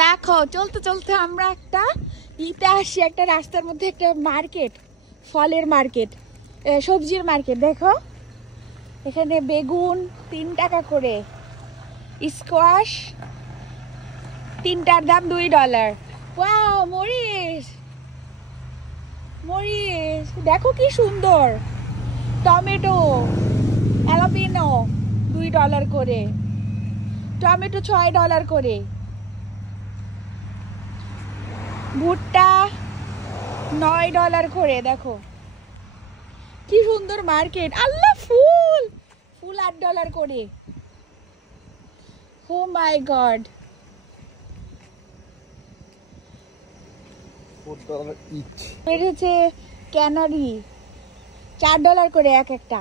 দেখো চলতে চলতে আমরা একটা ইতে আসি, একটা রাস্তার মধ্যে একটা মার্কেট, ফলের মার্কেট, সবজির মার্কেট। দেখো এখানে বেগুন 3 টাকা করে, স্কোয়াশ 3টার দাম $2। ওয়াও, মরিচ মরিচ দেখো কি সুন্দর। টমেটো অ্যালাপিনো $2 করে, টমেটো $6 করে, ভুট্টা $9 করে। দেখো কি সুন্দর মার্কেট। আল্লাহ, ফুল ফুল $8 করে। ও মাই গড, এটা হচ্ছে ক্যানারি, $4 করে এক একটা।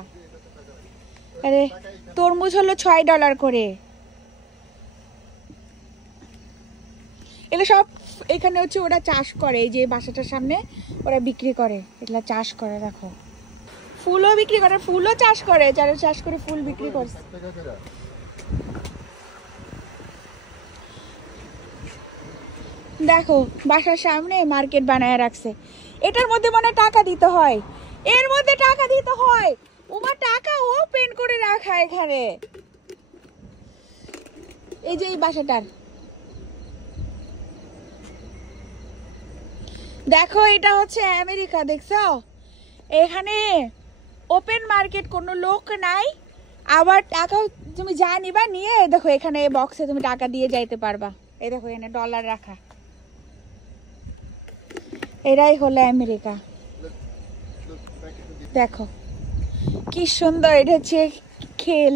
আরে তরমুজ হলো $6 করে। এগুলো সব এখানে হচ্ছে ওরা চাষ করে, এই যে বাসাটার সামনে ওরা বিক্রি করে, এগুলা চাষ করে। দেখো ফুলও বিক্রি করে, ফুলও চাষ করে, যারা চাষ করে ফুল বিক্রি করে। দেখো বাসার সামনে মার্কেট বানায় রাখছে। এটার মধ্যে মনে টাকা দিতে হয়, এর মধ্যে টাকা দিতে হয়। ওমা, টাকা ওপেন করে রাখা এখানে। এই যে এই বাসাটার দেখো, এটা হচ্ছে আমেরিকা। দেখছো এখানে ওপেন মার্কেট, কোনো লোক নাই। আবার টাকা তুমি যা নিবা নিয়ে দেখো এখানে বক্সে তুমি টাকা দিয়ে যাইতে পারবা। এই দেখো এখানে ডলার রাখা। এটাই হলো আমেরিকা। দেখো কি সুন্দর। এটা হচ্ছে খেল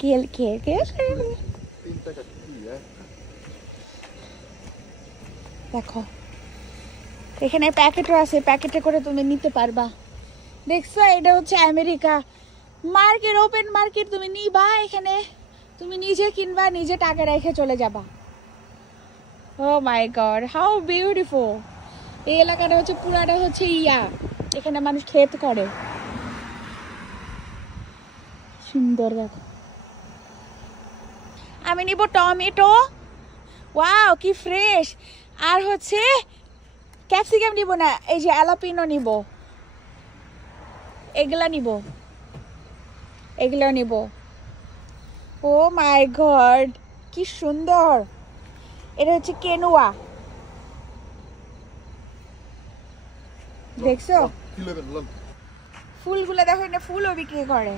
খেল খেল খেল। দেখো এখানে প্যাকেটও আছে, প্যাকেটে করে তুমি নিতে পারবা। দেখছো এটা হচ্ছে আমেরিকা মার্কেট, ওপেন মার্কেট। তুমি নিবা এখানে, তুমি নিজে কিনবা, নিজে টাকা রেখে চলে যাবা। ও মাই গড, হাউ বিউটিফুল। এই এলাকাটা হচ্ছে পুরাটা হচ্ছে এখানে মানুষ ক্ষেত করে। সুন্দর। দেখো আমি নিব টমেটো, ওয়াও কি ফ্রেশ। আর হচ্ছে ক্যাপসিকাম নিব না, এই যে অ্যালাপিনো নিব, এগুলা নিব, এগুলো নিব। ও মাই গড কি সুন্দর। এটা হচ্ছে কেনুয়া। দেখছো ফুলগুলো, দেখো এটা ফুলও বিক্রি করে।